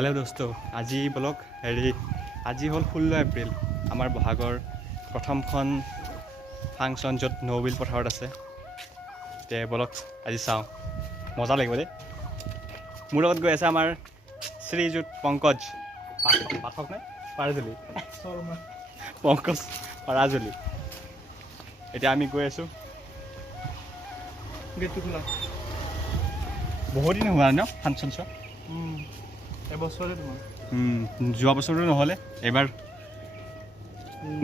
Hello' দোস্ত, আজি বলক আজি হ'ল 16 এপ্ৰিল, আমাৰ বহাগৰ প্ৰথমখন ফাংচন য'ত নবিল পথাৰত আছে। তে বলক আজি চাওঁ, মজা লাগিব দেই। মোৰ লগত গৈ আছে আমাৰ শ্ৰীযুত পংকজ পাঠক নে পাৰাজুলি পংকজ পাৰাজুলি। এতিয়া আমি গৈ আছোঁ। গেটটো খোলা। বহুত দিন হোৱা ন ফাংচন চোৱা? এবছৰে তোমাৰ যোৱা বছৰো নহ'লে এবাৰ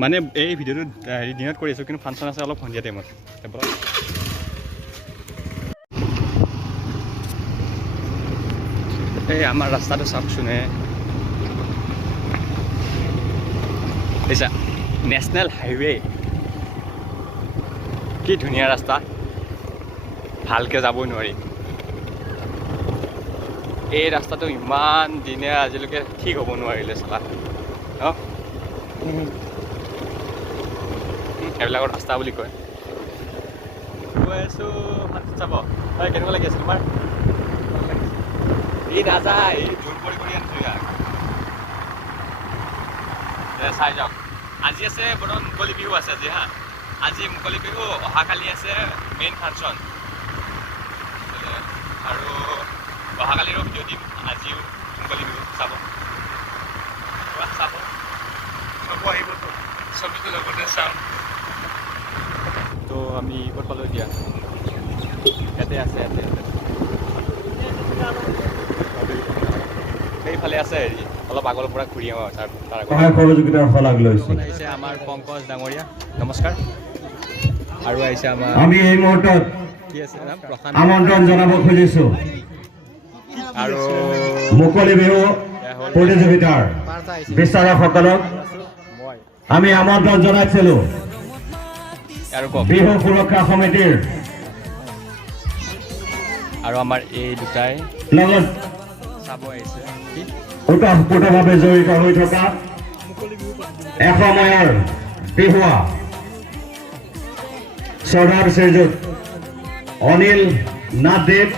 মানে এই ভিডিঅ'টো দিনত কৰি আছোঁ, কিন্তু ফাংচন আছে অলপ সন্ধিয়া টাইমত। এই আমাৰ ৰাস্তাটো চাওকচোন নেশ্যনেল হাইৱে, কি ধুনীয়া ৰাস্তা, ভালকৈ যাবই নোৱাৰি। এই ৰাস্তাটো ইমান দিনে আজিলৈকে ঠিক হ'ব নোৱাৰিলে চলা ন। এইবিলাকৰ ৰাস্তা বুলি কয়। গৈ আছোঁ ফাংচন চাব। হয়, কেনেকুৱা লাগি আছে তোমাৰ? এই নাযায়, এই জোৰ কৰি আনিছোঁ ইয়াক। চাই যাওক। আজি আছে বৰ্তমান মুকলি বিহু আছে আজি আজি মুকলি বিহু, অহাকালি আছে মেইন ফাংচন। আৰু অহাকালিৰো ভিডিঅ' দিম, আজিও মুকলি বিহু চাব আহিবতো, ছবিটো লগতে চাম। তো আমি ক'ত পালোঁ এতিয়া? ইয়াতে আছে সেইফালে আছে অলপ আগৰ পৰা ঘূৰি আহোঁ। সহযোগিতাৰ শলাগ লৈছো। আহিছে আমাৰ পংকজ ডাঙৰীয়া, নমস্কাৰ। আৰু আহিছে আমাৰ আমি এই মুহূৰ্তত কি আছে নাম প্ৰশান্ত আমন্ত্ৰণ জনাব খুজিছো আৰু মুকলি বিহু প্ৰতিযোগিতাৰ বিচাৰকসকলক আমি আমন্ত্ৰণ জনাইছিলো। আৰু কওক বিহু সুৰক্ষা সমিতিৰ আৰু আমাৰ এই দুটাই লগত চাব আহিছে ওতঃপ্ৰোতভাৱে জড়িত হৈ থকা এসময়ৰ বিহুৱা চৰ্দাৰ শ্ৰীযুত অনিল নাথ দেৱ।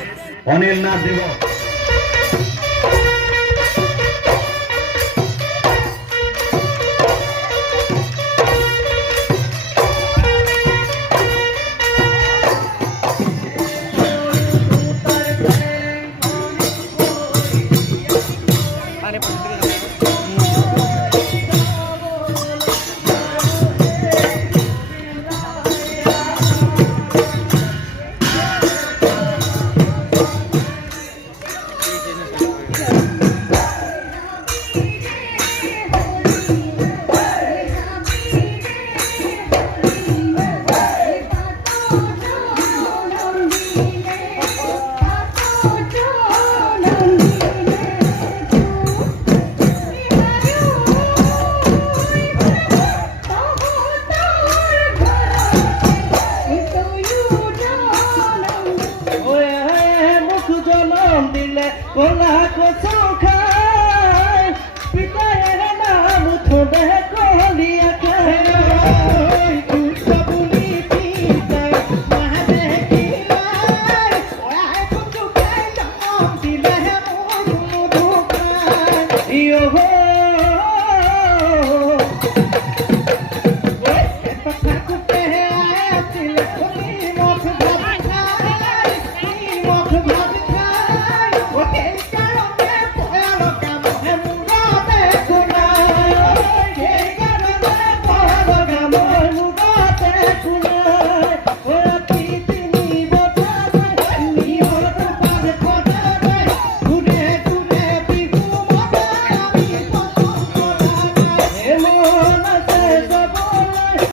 Yo